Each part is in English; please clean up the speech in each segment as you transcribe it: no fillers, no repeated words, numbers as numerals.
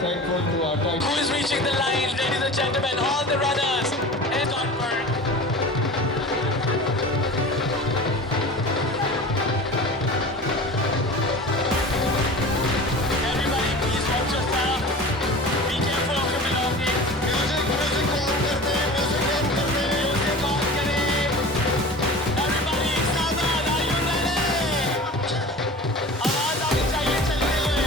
thankful to our title. Who is reaching the line, ladies and gentlemen, all the runners in Convert. Everybody, please watch yourself. Be careful of your belongings. Music on kare. Everybody, Saman, are you ready? आवाज आनी चाहिए चलते हुए.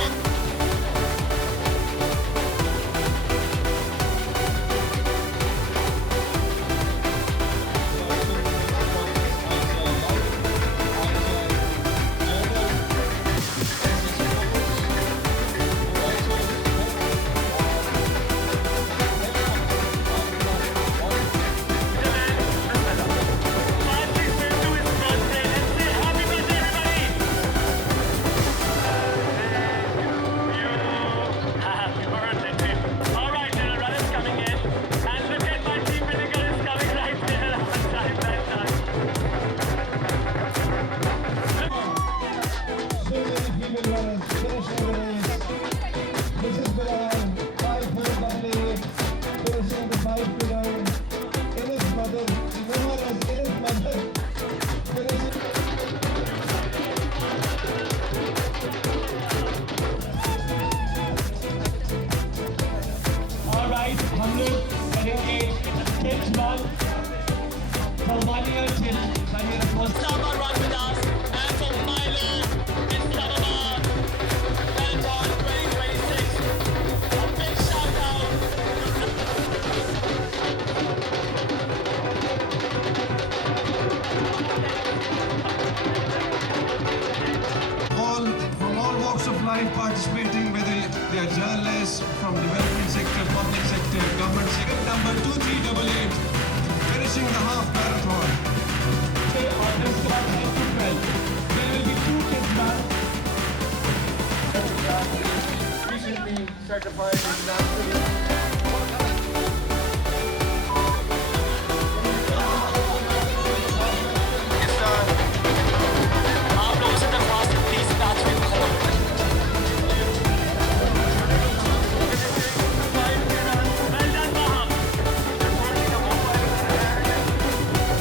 हम लोग करेंगे stage 1 from 1 year till 1 year. Summer run with us, and for Milo in Islamabad, Marathon 2026. A big shout out all from all walks of life participating, whether they are journalists from development sector, public sector, government sector. Number 2388, finishing the half marathon. Today on this squad 10 to 12. There will be 2 kids back. Recently certified internationally. आप लोगों से दरख्वास्त है, please batch में खत्म. Well done, Baham. Well done.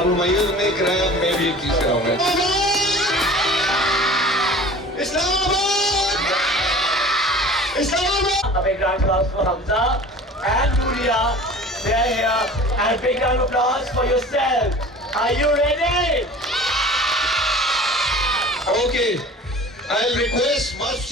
अब मयूर ने कराया, मैं भी एक चीज कराऊंगा. A big round of applause for Hamza and Nuria. They are here. And a big round of applause for yourself. Are you ready? Okay, I'll request Masjid